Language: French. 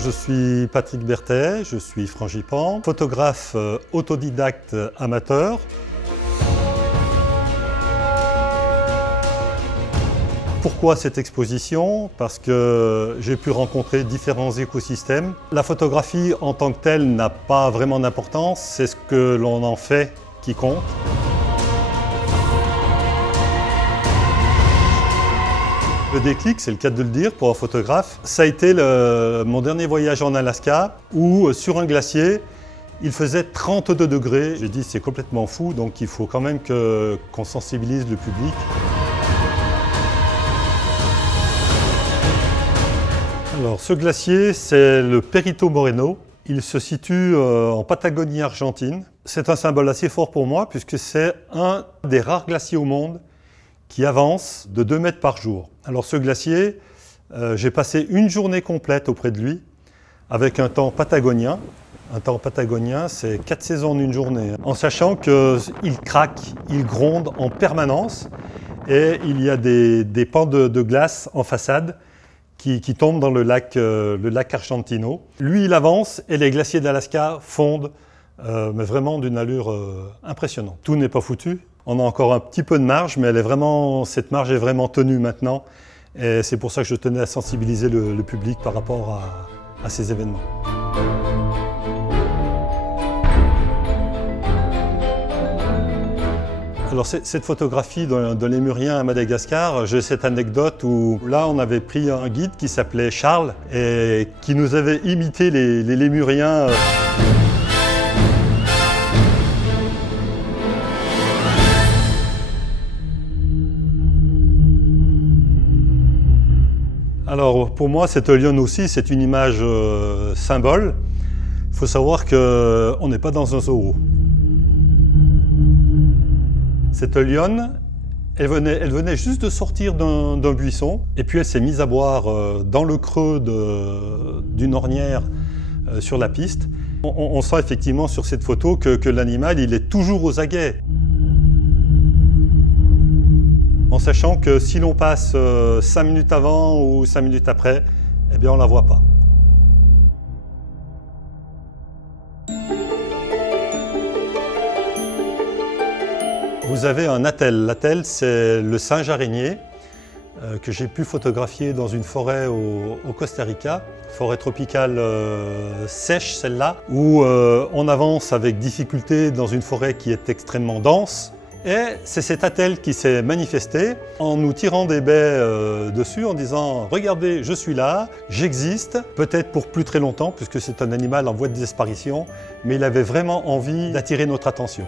Je suis Patrick Berthet, je suis frangipane, photographe autodidacte amateur. Pourquoi cette exposition? Parce que j'ai pu rencontrer différents écosystèmes. La photographie en tant que telle n'a pas vraiment d'importance, c'est ce que l'on en fait qui compte. Le déclic, c'est le cas de le dire pour un photographe, ça a été mon dernier voyage en Alaska où sur un glacier, il faisait 32 degrés. J'ai dit c'est complètement fou, donc il faut quand même qu'on sensibilise le public. Alors ce glacier, c'est le Perito Moreno. Il se situe en Patagonie argentine. C'est un symbole assez fort pour moi puisque c'est un des rares glaciers au monde qui avance de 2 mètres par jour. Alors ce glacier, j'ai passé une journée complète auprès de lui avec un temps patagonien. Un temps patagonien, c'est 4 saisons en une journée. En sachant qu'il craque, il gronde en permanence et il y a des pans de glace en façade qui tombent dans le lac Argentino. Lui, il avance et les glaciers d'Alaska fondent, mais vraiment d'une allure impressionnante. Tout n'est pas foutu. On a encore un petit peu de marge, mais cette marge est vraiment tenue maintenant. Et c'est pour ça que je tenais à sensibiliser le public par rapport à ces événements. Alors cette photographie de lémurien à Madagascar, j'ai cette anecdote où là on avait pris un guide qui s'appelait Charles et qui nous avait imité les lémuriens. Alors pour moi cette lionne aussi c'est une image symbole. Il faut savoir qu'on n'est pas dans un zoo. Cette lionne, elle venait juste de sortir d'un buisson et puis elle s'est mise à boire dans le creux d'une ornière sur la piste. On sent effectivement sur cette photo que l'animal il est toujours aux aguets. En sachant que si l'on passe 5 minutes avant ou 5 minutes après, eh bien on ne la voit pas. Vous avez un attelle. L'attelle, c'est le singe araignée que j'ai pu photographier dans une forêt au Costa Rica, forêt tropicale sèche celle-là, où on avance avec difficulté dans une forêt qui est extrêmement dense. Et c'est cet attelle qui s'est manifesté en nous tirant des baies dessus, en disant « Regardez, je suis là, j'existe », peut-être pour plus très longtemps, puisque c'est un animal en voie de disparition, mais il avait vraiment envie d'attirer notre attention.